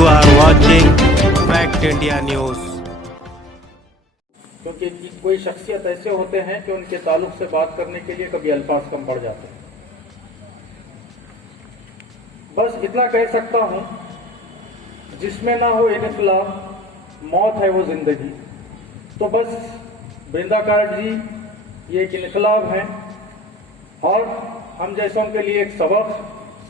You are watching Fact India News. क्योंकि कोई शख्सियत ऐसे होते हैं कि उनके ताल्लुक से बात करने के लिए कभी अल्फाज कम पड़ जाते हैं। बस इतना कह सकता हूं, जिसमें ना हो इनकलाब, मौत है वो जिंदगी। तो बस बृंदा कारट जी ये एक इनकलाब है और हम जैसों के लिए एक सबक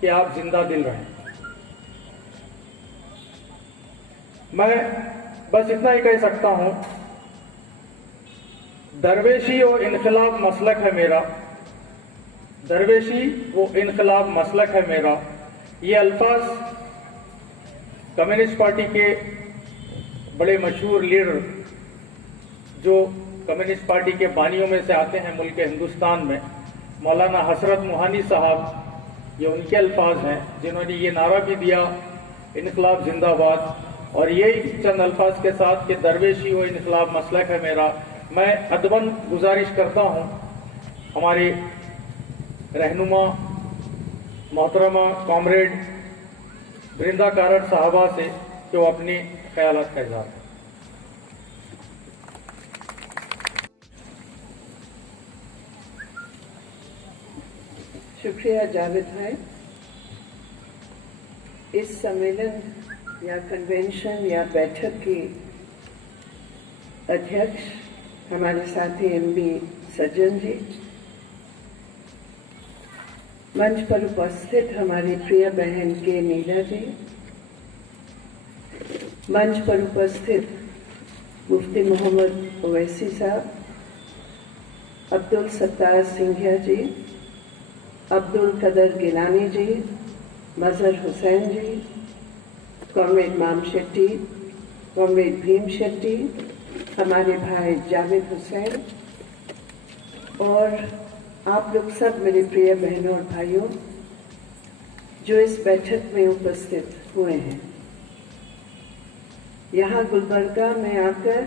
कि आप जिंदा दिल रहें। मैं बस इतना ही कह सकता हूं, दरवेशी वो इनकलाब मसलक है मेरा, दरवेशी वो इनकलाब मसलक है मेरा। ये अल्फाज कम्युनिस्ट पार्टी के बड़े मशहूर लीडर जो कम्युनिस्ट पार्टी के बानियों में से आते हैं मुल्क हिंदुस्तान में, मौलाना हसरत मोहानी साहब, ये उनके अल्फाज हैं जिन्होंने ये नारा भी दिया इनकलाब जिंदाबाद। और यही चंद अल्फाज के साथ कि दरवेशी वो इनकलाब मसलक है मेरा, मैं अदबन गुजारिश करता हूं हमारे रहनुमा मोहतरमा कॉमरेड बृंदा कारट साहबा से कि वो अपनी ख्यालात का इज़हार करें। शुक्रिया जावेद भाई। इस सम्मेलन या कन्वेंशन या बैठक के अध्यक्ष हमारे साथी एमबी सज्जन जी, मंच पर उपस्थित हमारी प्रिय बहन के नीला जी, मंच पर उपस्थित मुफ्ती मोहम्मद ओवैसी साहब, अब्दुल सत्तार सिंघिया जी, अब्दुल कदर गिलानी जी, मजहर हुसैन जी, कॉमरेड माम शेट्टी, कॉमरेड भीम शेट्टी, हमारे भाई जावेद हुसैन और आप लोग सब मेरे प्रिय बहनों और भाइयों जो इस बैठक में उपस्थित हुए हैं। यहाँ गुलबर्गा में आकर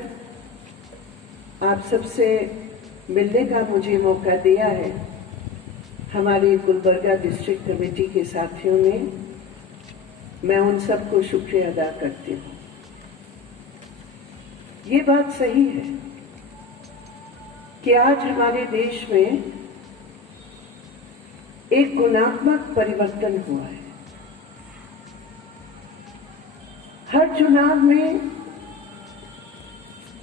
आप सबसे मिलने का मुझे मौका दिया है हमारी गुलबर्गा डिस्ट्रिक्ट कमेटी के साथियों ने, मैं उन सबको शुक्रिया अदा करती हूँ। ये बात सही है कि आज हमारे देश में एक गुणात्मक परिवर्तन हुआ है। हर चुनाव में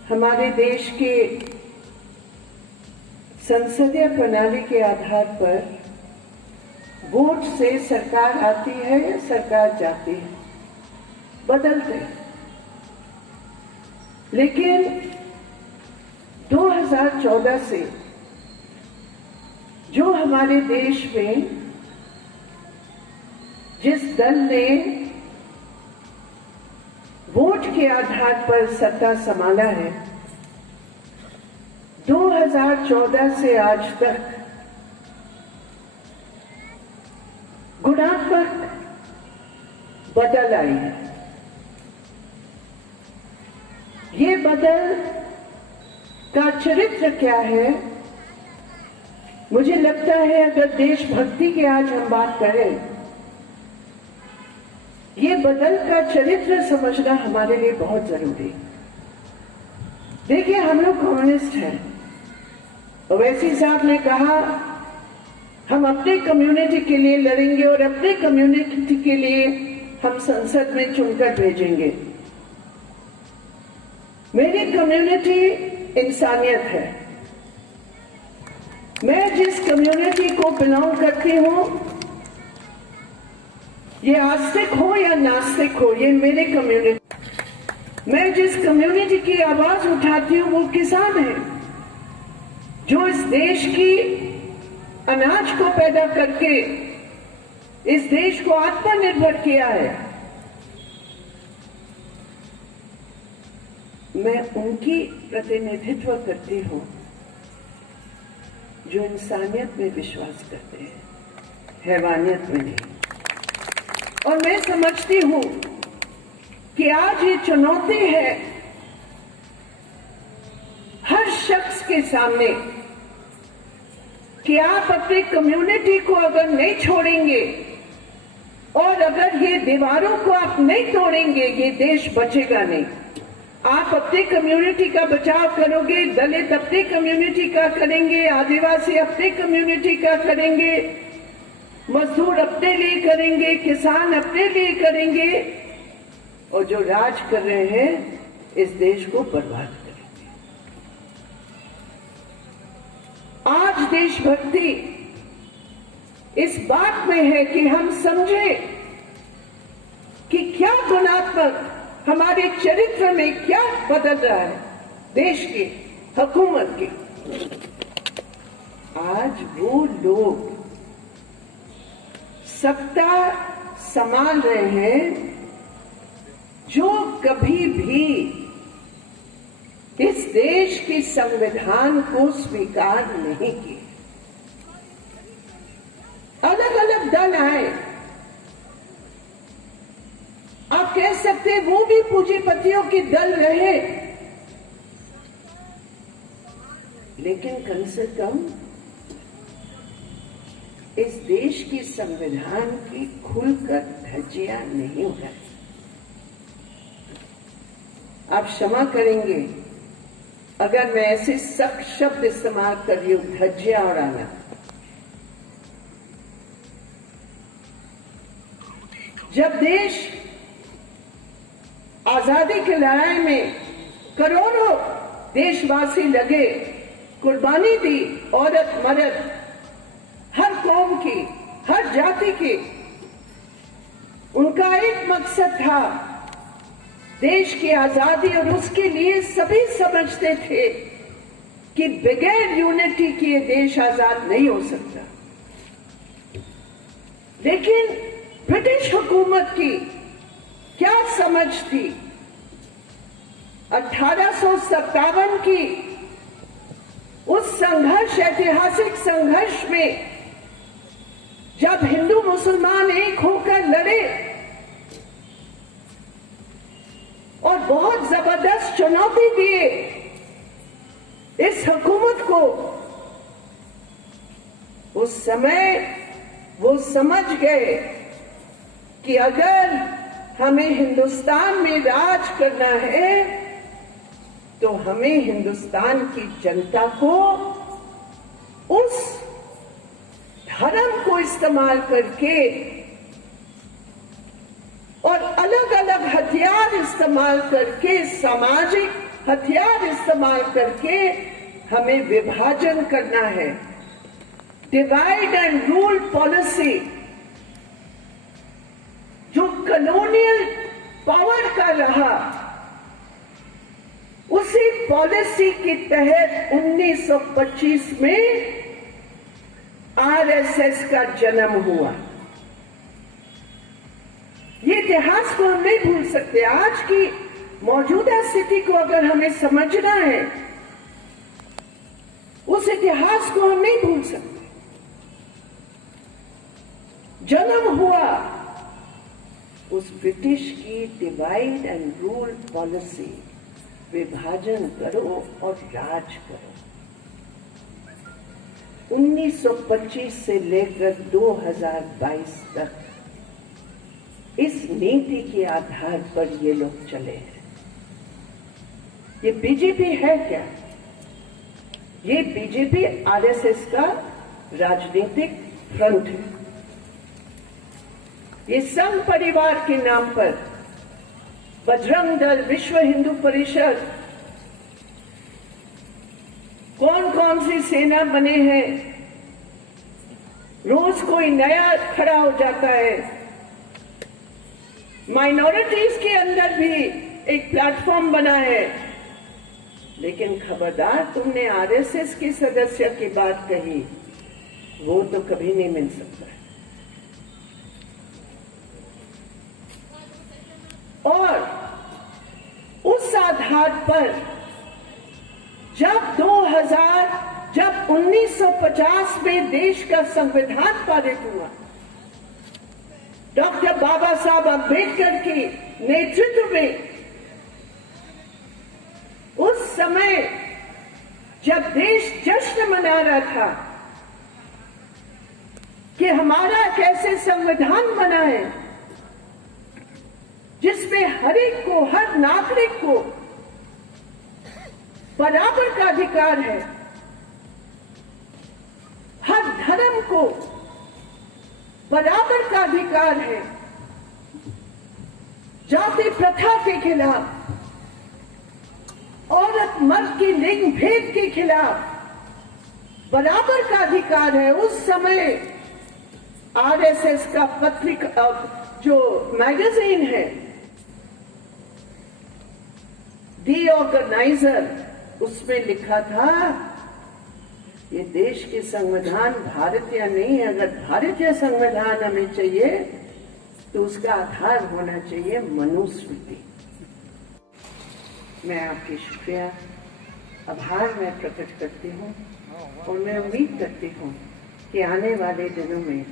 हमारे देश के संसदीय प्रणाली के आधार पर वोट से सरकार आती है या सरकार जाती है, बदलते हैं। लेकिन 2014 से जो हमारे देश में जिस दल ने वोट के आधार पर सत्ता संभाला है, 2014 से आज तक गुणात्मक बदल आई है। ये बदल का चरित्र क्या है? मुझे लगता है अगर देशभक्ति की आज हम बात करें, ये बदल का चरित्र समझना हमारे लिए बहुत जरूरी है। देखिए, हम लोग कम्युनिस्ट हैं। ओवैसी साहब ने कहा हम अपने कम्युनिटी के लिए लड़ेंगे और अपने कम्युनिटी के लिए हम संसद में चुनकर भेजेंगे। मेरी कम्युनिटी इंसानियत है। मैं जिस कम्युनिटी को बिलोंग करती हूं, ये आस्तिक हो या नास्तिक हो, ये मेरे कम्युनिटी। मैं जिस कम्युनिटी की आवाज उठाती हूं वो किसान है, जो इस देश की अनाज को पैदा करके इस देश को आत्मनिर्भर किया है। मैं उनकी प्रतिनिधित्व करती हूं जो इंसानियत में विश्वास करते हैं, हैवानियत में नहीं। और मैं समझती हूं कि आज ये चुनौती है हर शख्स के सामने कि आप अपनी कम्युनिटी को अगर नहीं छोड़ेंगे और अगर ये दीवारों को आप नहीं तोड़ेंगे, ये देश बचेगा नहीं। आप अपनी कम्युनिटी का बचाव करोगे, दलित अपनी कम्युनिटी का करेंगे, आदिवासी अपनी कम्युनिटी का करेंगे, मजदूर अपने लिए करेंगे, किसान अपने लिए करेंगे, और जो राज कर रहे हैं इस देश को बर्बाद करेंगे। आज देशभक्ति इस बात में है कि हम समझें कि क्या गुणात्मक हमारे चरित्र में क्या बदल रहा है देश की हुकूमत की। आज वो लोग सत्ता संभाल रहे हैं जो कभी भी इस देश के संविधान को स्वीकार नहीं किए। अलग अलग दल आए, आप कह सकते हैं वो भी पूंजीपतियों के दल रहे, लेकिन कम से कम इस देश के संविधान की खुलकर धज्जियां नहीं उड़ाई। आप क्षमा करेंगे अगर मैं ऐसे सख्त शब्द इस्तेमाल कर रही हूं, धज्जियां उड़ाना। जब देश आजादी की लड़ाई में करोड़ों देशवासी लगे, कुर्बानी दी, औरत मर्द, हर कौम की, हर जाति की, उनका एक मकसद था देश की आजादी, और उसके लिए सभी समझते थे कि बगैर यूनिटी के ये देश आजाद नहीं हो सकता। लेकिन ब्रिटिश हुकूमत की क्या समझ थी? 1857 की उस संघर्ष, ऐतिहासिक संघर्ष में जब हिंदू मुसलमान एक होकर लड़े और बहुत जबरदस्त चुनौती दिए इस हुकूमत को, उस समय वो समझ गए कि अगर हमें हिंदुस्तान में राज करना है तो हमें हिंदुस्तान की जनता को उस धर्म को इस्तेमाल करके और अलग अलग हथियार इस्तेमाल करके, सामाजिक हथियार इस्तेमाल करके हमें विभाजन करना है। डिवाइड एंड रूल पॉलिसी जो कॉलोनियल पावर का रहा, उसी पॉलिसी के तहत 1925 में आरएसएस का जन्म हुआ। ये इतिहास को हम नहीं भूल सकते। आज की मौजूदा स्थिति को अगर हमें समझना है, उस इतिहास को हम नहीं भूल सकते। जन्म हुआ उस ब्रिटिश की डिवाइड एंड रूल पॉलिसी, विभाजन करो और राज करो। 1925 से लेकर 2022 तक इस नीति के आधार पर ये लोग चले हैं। ये बीजेपी है क्या? ये बीजेपी आरएसएस का राजनीतिक फ्रंट है। ये संघ परिवार के नाम पर बजरंग दल, विश्व हिंदू परिषद, कौन कौन सी सेना बने हैं, रोज कोई नया खड़ा हो जाता है। माइनॉरिटीज के अंदर भी एक प्लेटफॉर्म बना है, लेकिन खबरदार तुमने आरएसएस के सदस्य की बात कही, वो तो कभी नहीं मिल सकता है। और उस आधार पर जब 1950 में देश का संविधान पारित हुआ, डॉक्टर बाबा साहब अम्बेडकर के नेतृत्व में, उस समय जब देश जश्न मना रहा था कि हमारा कैसे संविधान बना है, जिसमें हर एक को, हर नागरिक को बराबर का अधिकार है, हर धर्म को बराबर का अधिकार है, जाति प्रथा के खिलाफ, औरत मर्द की लिंग भेद के खिलाफ बराबर का अधिकार है। उस समय आरएसएस का पत्रिका जो मैगजीन है दी ऑर्गेनाइजर, उसमें लिखा था ये देश के संविधान भारतीय नहीं है, अगर भारतीय संविधान हमें चाहिए तो उसका आधार होना चाहिए मनुस्मृति। मैं आपकी शुक्रिया आभार मैं प्रकट करती हूँ और मैं उम्मीद करती हूँ कि आने वाले दिनों में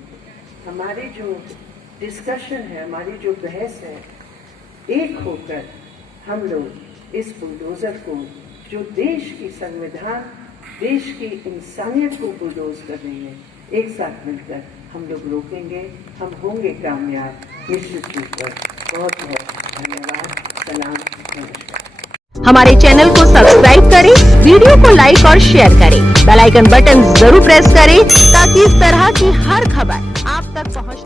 हमारी जो डिस्कशन है, हमारी जो बहस है, एक होकर हम लोग इस बुलडोजर को, जो देश की संविधान, देश की इंसानियत को बुलडोज कर रही है, एक साथ मिलकर हम लोग रोकेंगे, हम होंगे कामयाब निश्चित रूप पर। बहुत बहुत धन्यवाद। सलाम, नमस्कार। हमारे चैनल को सब्सक्राइब करें, वीडियो को लाइक और शेयर करें, बेल आइकन बटन जरूर प्रेस करें ताकि इस तरह की हर खबर आप तक पहुंच